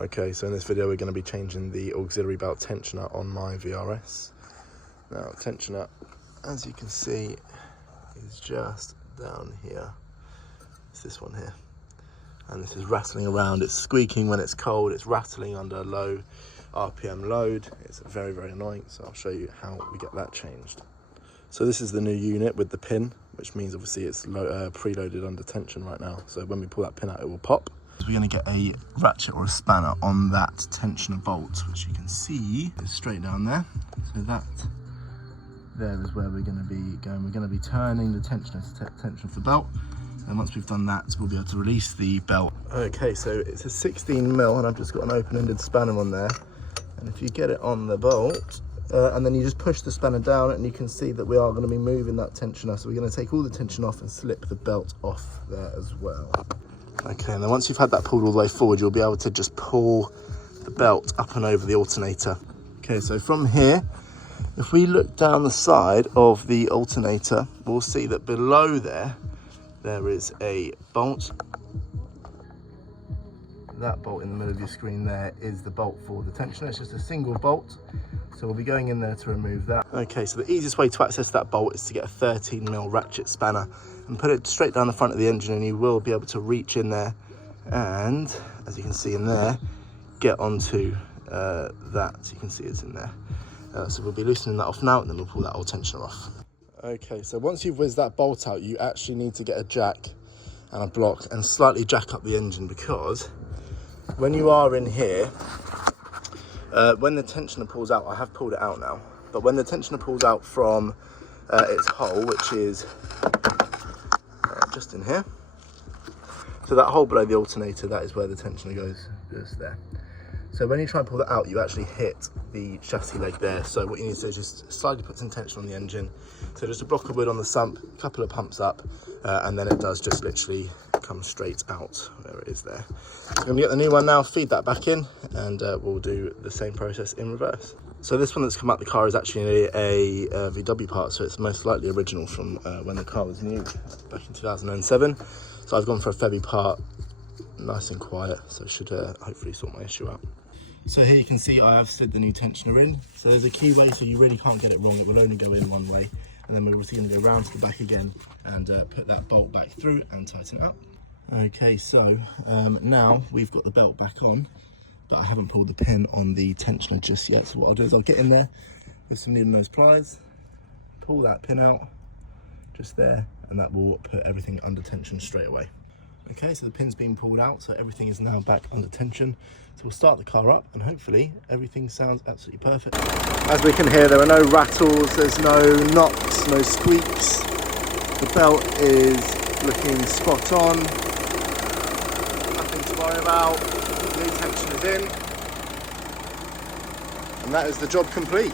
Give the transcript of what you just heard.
Okay, so in this video we're going to be changing the auxiliary belt tensioner on my VRS. Now, tensioner, as you can see, is just down here. It's this one here. And this is rattling around. It's squeaking when it's cold. It's rattling under a low RPM load. It's very, very annoying. So I'll show you how we get that changed. So this is the new unit with the pin, which means obviously it's preloaded under tension right now. So when we pull that pin out, it will pop. We're going to get a ratchet or a spanner on that tensioner bolt, which you can see is straight down there. So that there is where we're going to be going. We're going to be turning the tensioner to tension off the belt. And once we've done that, we'll be able to release the belt. Okay, so it's a 16mm and I've just got an open-ended spanner on there. And if you get it on the bolt, and then you just push the spanner down, and you can see that we are going to be moving that tensioner. So we're going to take all the tension off and slip the belt off there as well. Okay, and then once you've had that pulled all the way forward, you'll be able to just pull the belt up and over the alternator. Okay, so from here, if we look down the side of the alternator, we'll see that below there is a bolt. That bolt in the middle of your screen there is the bolt for the tensioner. It's just a single bolt. So we'll be going in there to remove that. Okay, so the easiest way to access that bolt is to get a 13mm ratchet spanner and put it straight down the front of the engine, and you will be able to reach in there and, as you can see in there, get onto that. So you can see it's in there. So we'll be loosening that off now, and then we'll pull that old tensioner off. Okay, so once you've whizzed that bolt out, you actually need to get a jack and a block and slightly jack up the engine, because when you are in here, when the tensioner pulls out, I have pulled it out now, but when the tensioner pulls out from its hole, which is just in here, so that hole below the alternator, that is where the tensioner goes, just there. So when you try and pull that out, you actually hit the chassis leg there. So what you need to do is just slightly put some tension on the engine. So just a block of wood on the sump, a couple of pumps up, and then it does just literally come straight out where it is there. So I'm gonna get the new one now, feed that back in, and we'll do the same process in reverse. So this one that's come out the car is actually a VW part, so it's most likely original from when the car was new back in 2007. So I've gone for a Febby part, nice and quiet, so it should hopefully sort my issue out. So here you can see I have slid the new tensioner in. So there's a key way, so you really can't get it wrong. It will only go in one way, and then we're obviously going to go around to the back again and put that bolt back through and tighten it up. Okay, so now we've got the belt back on, but I haven't pulled the pin on the tensioner just yet. So what I'll do is I'll get in there with some needle nose pliers, pull that pin out just there, and that will put everything under tension straight away. Okay, so the pin's been pulled out, so everything is now back under tension. So we'll start the car up, and hopefully everything sounds absolutely perfect. As we can hear, there are no rattles, there's no knocks, no squeaks. The belt is looking spot on. Nothing to worry about. New tension is in. And that is the job complete.